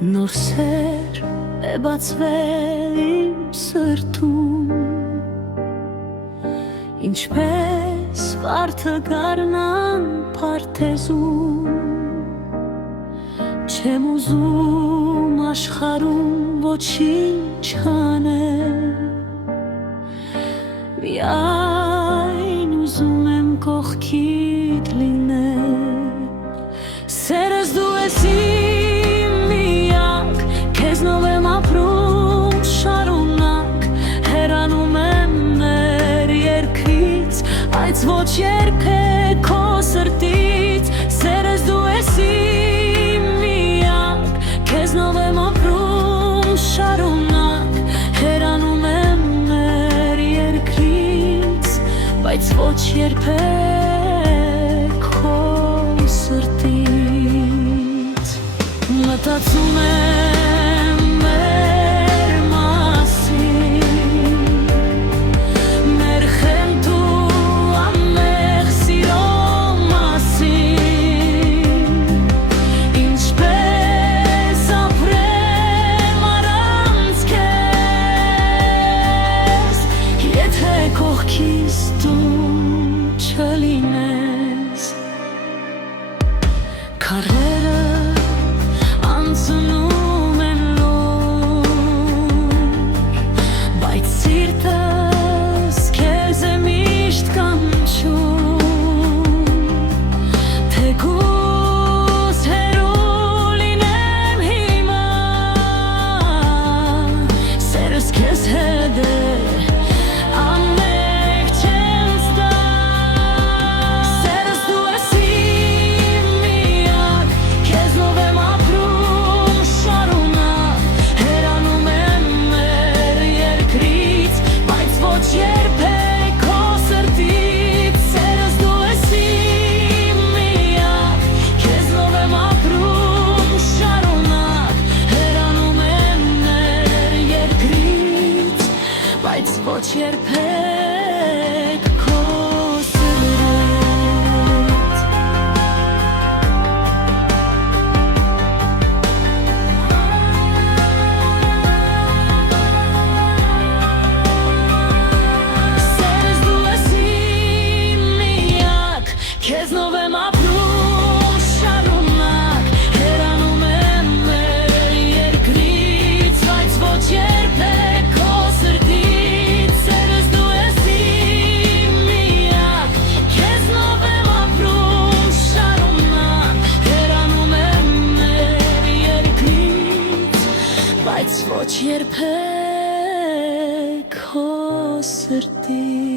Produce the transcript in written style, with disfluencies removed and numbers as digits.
Նոր սեր է բացվել իմ սրտում, ինչպես վարդը գարնան պարտեզում, չեմ ուզում աշխարհում ոչինչ անել, միայն ուզում եմ կողքիդ լինել, սերս դու ես իմ միակ, քեզնով եմ ապրում շարունակ, հեռանում եմ մեր երկրից, բայց ոչ երբեք քո սրտից, սերս դու ես իմ միակ, քեզնով եմ ապրում շարունակ, հեռանում եմ մեր երկրից, բայց ոչ երբեք քո սրտից, մտածում եմ մեր մասին, մեր խենթ ու ամեղ սիրո մասին, ինչպես ապրեմ առանց քեզ, եթե կողքիս դու չլինես, քարերը անցնում են լուր, բայց սիրտս քեզ է միշտ կանչում, թեկուզ հեռու լինեմ հիմա, սերս քեզ հետ է, ամենք չեմ ստա, սերս դու ես իմ միակ, քեզնով եմ ապրում շարունակ, հեռանում եմ մեր երկրից, բայց ոչ երբեք քո սրտից, սերս դու ես իմ միակ, քեզնով եմ ապրում շարունակ, հեռանում եմ մեր երկրից, բայց ոչ երբեք քո սրտից, սերս դու ես իմ միակ, քեզնով եմ ապրում շարունակ, հեռանում եմ մեր երկրից, բայց ոչ երբեք քո սրտից, սերս դու ես իմ միակ, քեզնով եմ ապրում շարունակ, հեռանում եմ մեր երկրից, բայց ոչ երբեք քո սրտից.